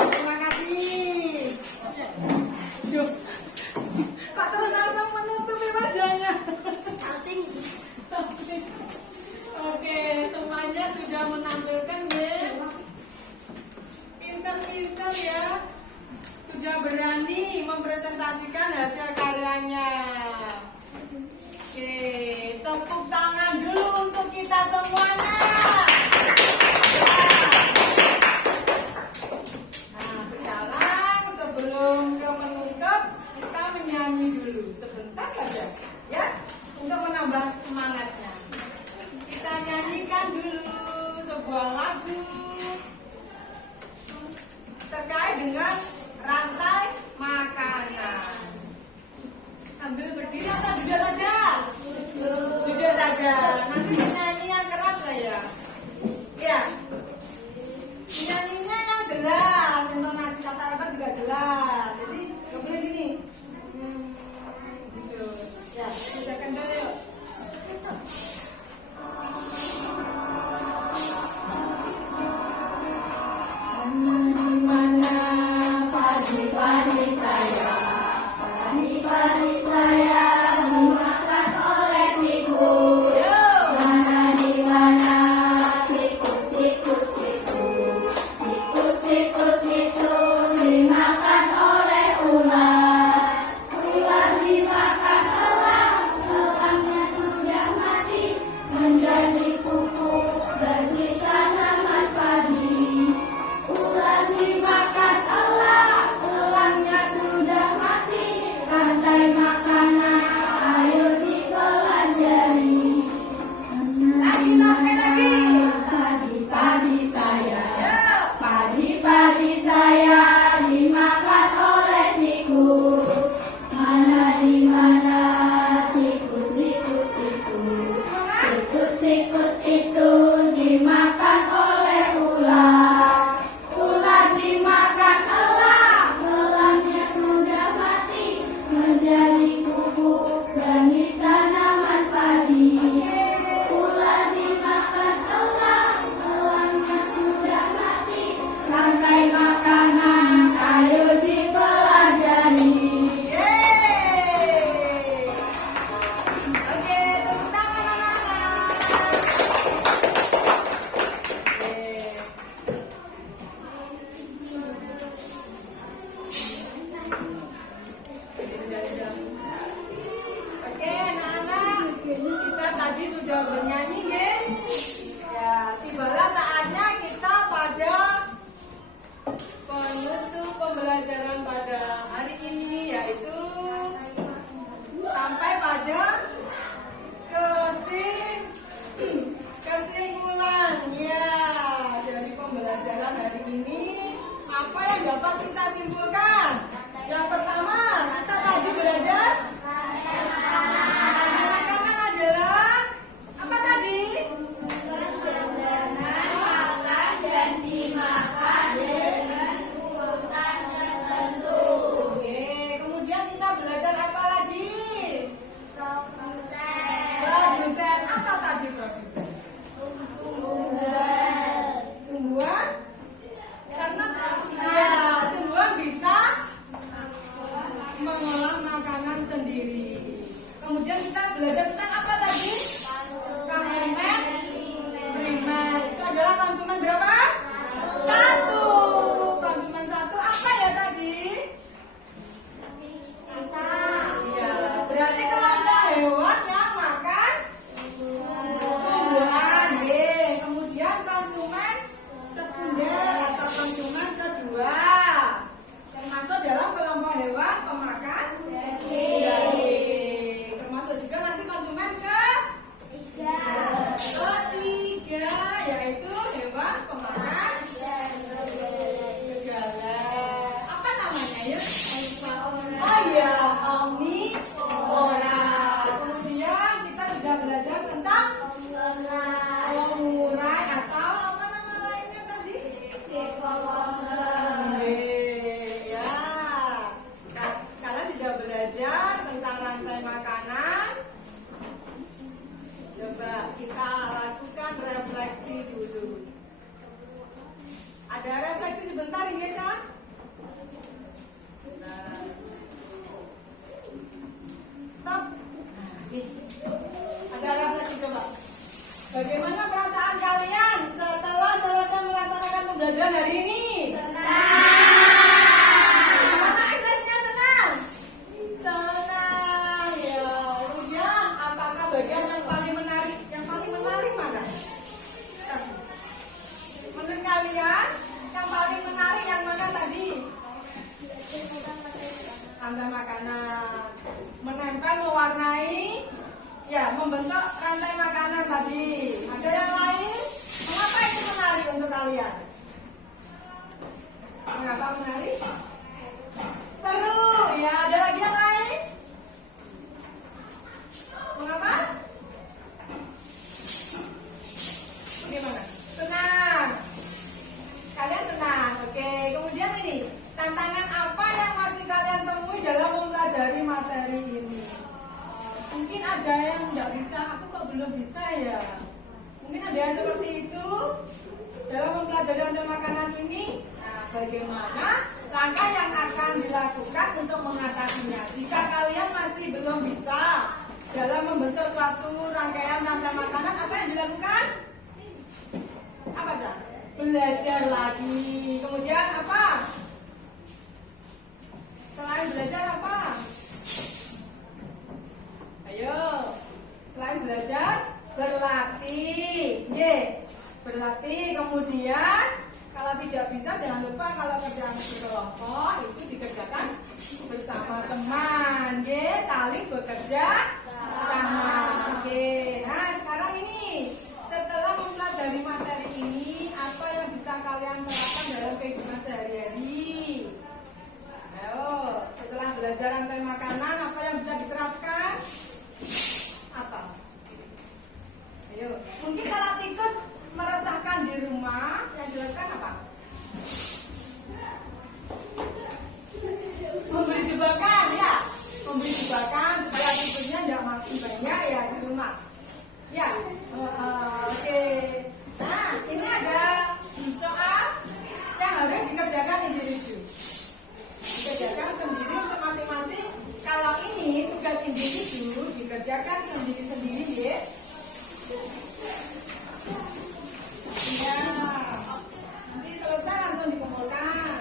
terima kasih. Duh, Pak terus langsung menutupi wajahnya. Oke, semuanya sudah menampilkan ya. Pintar-pintar ya. Sudah berani mempresentasikan hasil karyanya. Oke, tepuk tangan dulu untuk kita semuanya. Nah, sekarang sebelum ke menutup, kita menyanyi dulu sebentar saja, ya, untuk menambah semangatnya. Kita nyanyikan dulu sebuah lagu terkait dengan rantai makanan. Sambil berdiri atau duduk saja? Duduk saja. Nanti nyanyi yang keras saya. Ya. Nyanyinya yang jelas, intonasi kata-kata juga jelas. Jadi nggak boleh gini. Gitu. Ya, kita kendor yuk. Pagi-pagi saya dimakan oleh tikus. Mana di mana tikus itu dimakan oleh ular. Ular dimakan elang, elangnya sudah mati menjadi pupuk bagi tanaman padi. Ular dimakan elang, elangnya sudah mati, rantai makanan ayo dipelajari. Padi-padi saya dimakan oleh tikus. Mana di mana tikus itu dimakan oleh ular. Ular dimakan elang, elangnya sudah mati menjadi pupuk bagi tanaman padi. Ular dimakan elang, elangnya sudah mati, rantai makanan ayo dipelajari. Yeay. Oke, tepuk tangan anak-anak. Oke, anak-anak, kita tadi sudah bernyanyi, guys. Ya, tibalah saatnya kita pada penutup pembelajaran pada hari ini, yaitu sampai pada kesimpulannya dari pembelajaran hari ini. Apa yang dapat kita simpulkan? Yang pertama, kita tadi belajar makanan adalah apa tadi? Dan dimakan dengan urutan tertentu. Oke, kemudian kita belajar apa lagi? Produsen. Apa tadi produsen? Tumbuhan? Karena ya, tumbuhan bisa mengolah makanan sendiri. Kemudian kita belajar tentang apa tadi? Konsumen primer. Itu adalah konsumen berapa? Satu. Konsumen satu apa ya tadi? Iya, berarti kelompok hewan yang makan tumbuhan. Kemudian konsumen sekunder atau konsumen kedua termasuk dalam kelompok hewan pemakan daging. Termasuk juga nanti konsumen ketiga, yaitu hewan pemakan segala. Apa namanya ya? Oh iya, omnivora. Kemudian kita sudah belajar tentang pengurai atau apa nama lainnya tadi? Oke. rantai makanan. Menempel, mewarnai, ya membentuk rantai makanan tadi. Ada yang lain? Mengapa itu menarik untuk kalian? Mengapa menarik? Seru, ya. Ada lagi yang lain? Mengapa? Bagaimana? Senang. Kalian senang, oke. Kemudian ini, tantangan apa yang masih kalian temui dalam mempelajari materi ini? Mungkin ada yang nggak bisa, aku kok belum bisa ya? Mungkin ada yang seperti itu dalam mempelajari rantai makanan ini. Nah, bagaimana langkah yang akan dilakukan untuk mengatasinya? Jika kalian masih belum bisa dalam membentuk suatu rangkaian rantai makanan, apa yang dilakukan? Apa aja? Belajar lagi. Kemudian apa? Selain belajar apa? Ayo. Selain belajar, berlatih. Ye. Berlatih. Kemudian kalau tidak bisa jangan lupa kalau kerjaan berkelompok itu dikerjakan bersama teman. Ye, saling bekerja sama. Oke. Nah, sekarang ini setelah mempelajari materi ini, apa yang bisa kalian terapkan dalam kehidupan sehari-hari? Ayo, setelah belajar rantai makanan, apa yang bisa diterapkan? Apa? Ayo, mungkin kalau tikus meresahkan di rumah, yang dilakukan apa? Memberi jebakan, ya. Memberi jebakan supaya tikusnya tidak makin banyak ya di rumah. Ya, oke. Nah, ini ada soal yang harus dikerjakan individu. Dikerjakan sendiri untuk masing-masing. Kalau ini tugas individu dikerjakan sendiri-sendiri, ya. Ya, nanti selesai langsung dikumpulkan.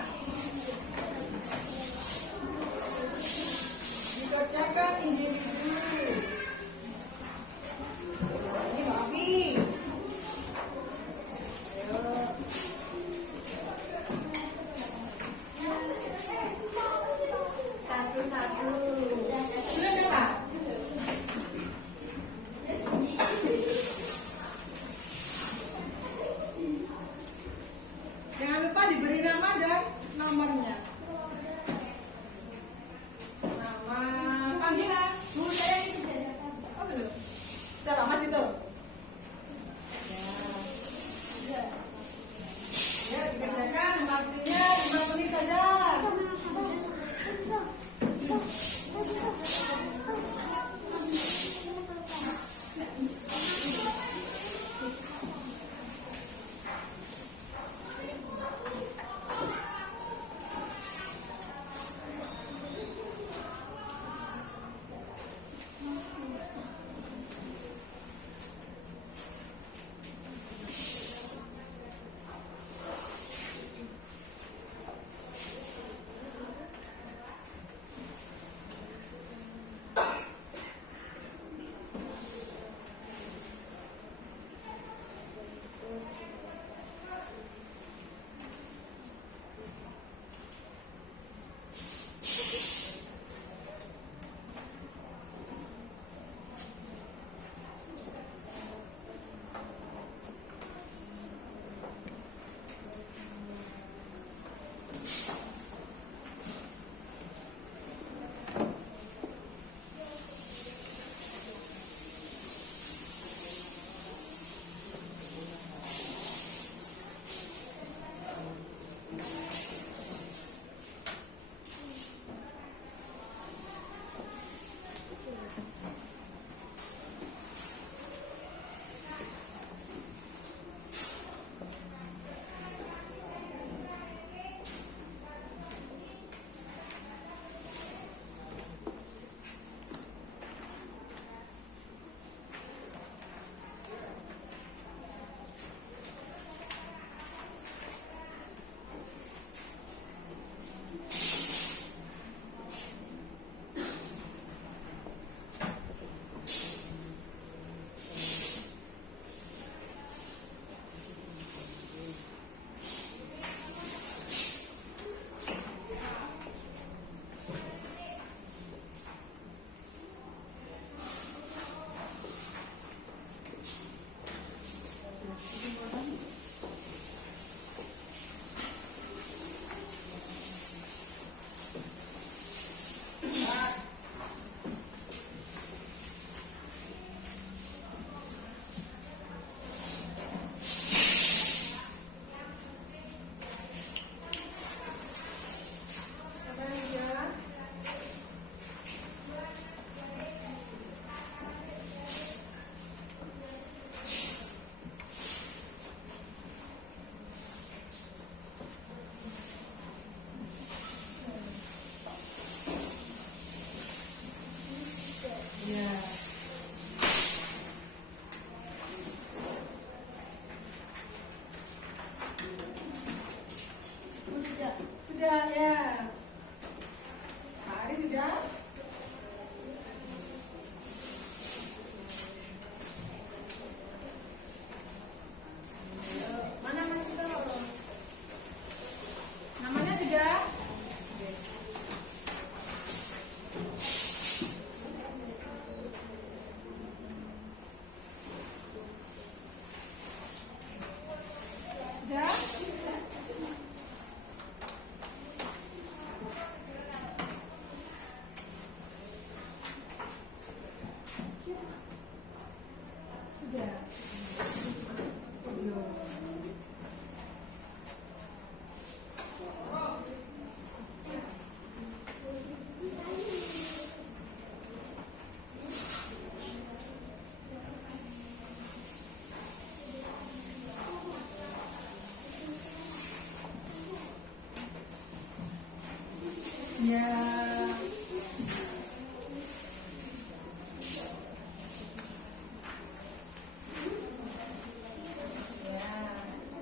Ya.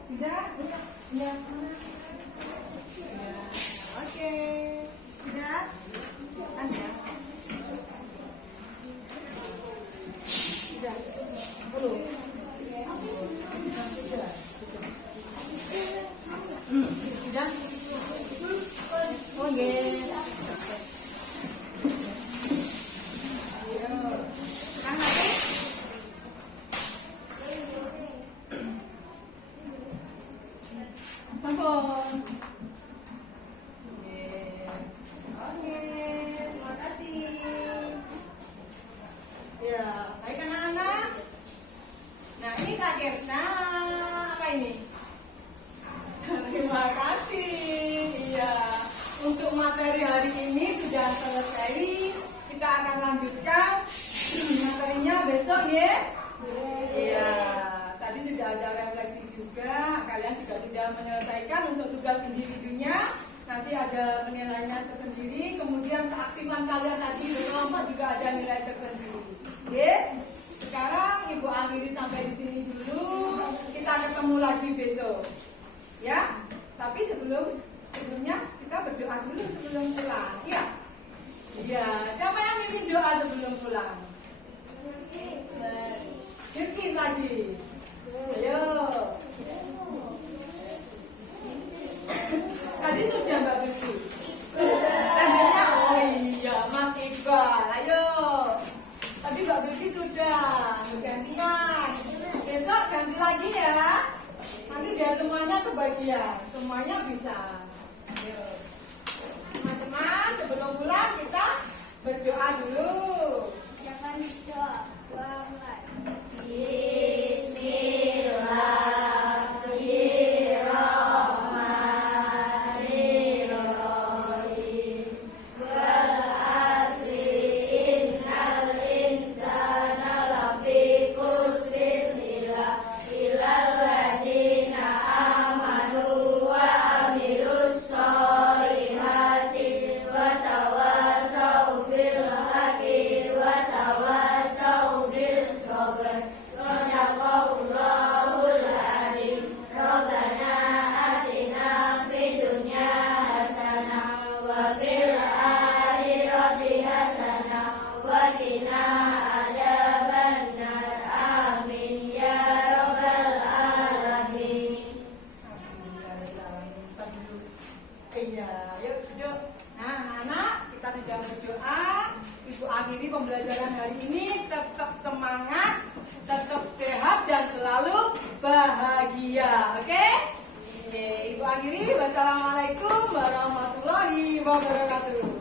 Sudah? Ya. Ya. Oke. Sudah? Ada? Sudah? Belum? Sudah? Oke. Sampun. Oke, terima kasih. Ya, baik anak-anak. Nah, ini Kak Gersa. Apa ini? Terima kasih. Iya, untuk materi hari ini sudah selesai. Kita akan lanjutkan materinya besok ya. Iya, tadi sudah ada refleksi juga. Kalian juga sudah menyelesaikan untuk tugas individunya. Nanti ada penilaiannya tersendiri. Kemudian keaktifan kalian tadi berkelompok juga ada nilai tersendiri. Oke. Sekarang Ibu akhiri sampai di sini dulu. Kita ketemu lagi besok. Ya. Tapi sebelumnya kita berdoa dulu sebelum pulang. Iya. Iya. Siapa yang mimpin doa sebelum pulang? Jirki lagi. Ayo. Tadi sudah Mbak Birki. Lanjutnya, oh iya Mas Iqbal. Ayo. Tadi Mbak Birki sudah. Gantian. Besok ganti lagi ya. Nanti biar semuanya kebagian. Semuanya bisa. Ayo. Teman-teman, sebelum pulang kita berdoa dulu. Jangan doa. Doa mulai. Iya, yuk duduk. Nah, anak-anak, kita sudah berdoa. Ibu akhiri pembelajaran hari ini. Tetap semangat, tetap sehat dan selalu bahagia. Oke? Oke, Ibu akhiri. Wassalamualaikum warahmatullahi wabarakatuh.